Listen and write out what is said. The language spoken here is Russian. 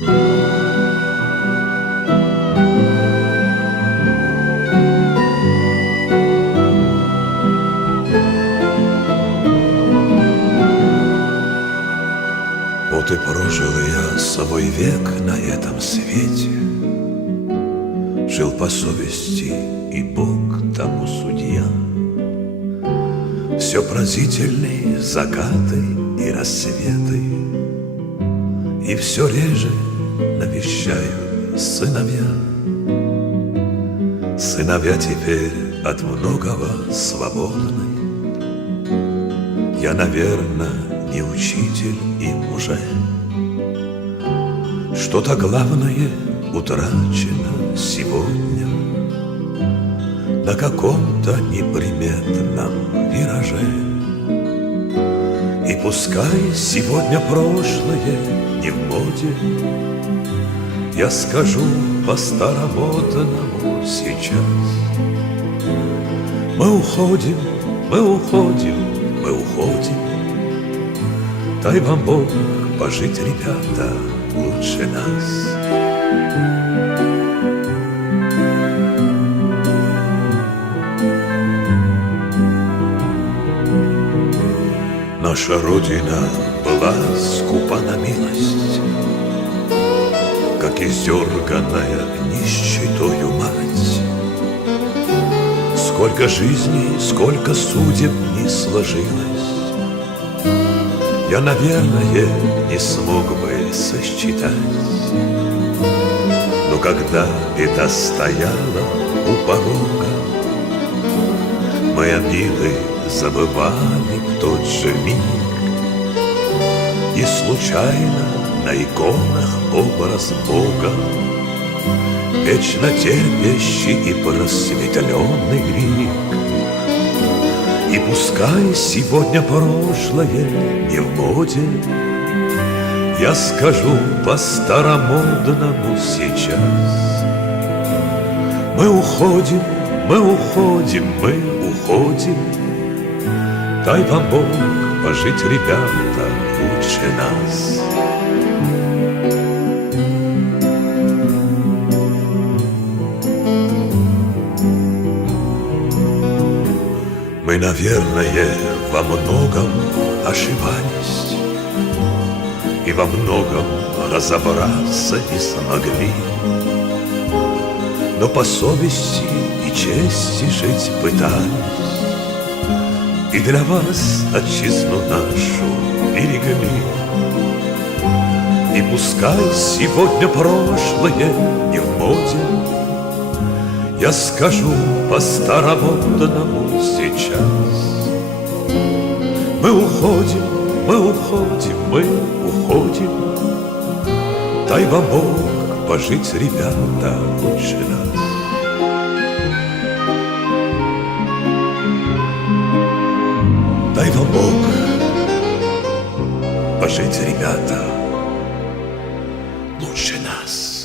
Вот и прожил я свой век на этом свете. Жил по совести, и Бог тому судья. Все пронзительные закаты и рассветы И все реже навещаю сыновья. Сыновья теперь от многого свободны. Я, наверное, не учитель им уже Что-то главное утрачено сегодня. На каком-то неприметном вираже пускай сегодня прошлое не в моде. Я скажу по-старомодному сейчас. Мы уходим, мы уходим, мы уходим. Дай вам Бог пожить, ребята, лучше нас. Наша Родина была скупа на милость, Как издерганная нищетою мать. Сколько жизней, сколько судеб не сложилось, я, наверное, не смог бы сосчитать Но когда беда стояла у порога Мы обиды забывали в тот же миг. И случайно на иконах образ Бога Вечно терпящий и просветленный лик и пускай сегодня прошлое не в моде, Я скажу по-старомодному сейчас. Мы уходим, мы уходим, мы уходим, Дай вам Бог пожить, ребята, лучше нас. Мы, наверное, во многом ошибались И во многом разобраться не смогли Но по совести и чести жить пытались И для вас отчизну нашу берегли И пускай сегодня прошлое не в моде я скажу по-старомодному сейчас. Мы уходим, мы уходим, мы уходим. Дай вам Бог пожить, ребята, лучше нас Дай вам Бог пожить, ребята, лучше нас.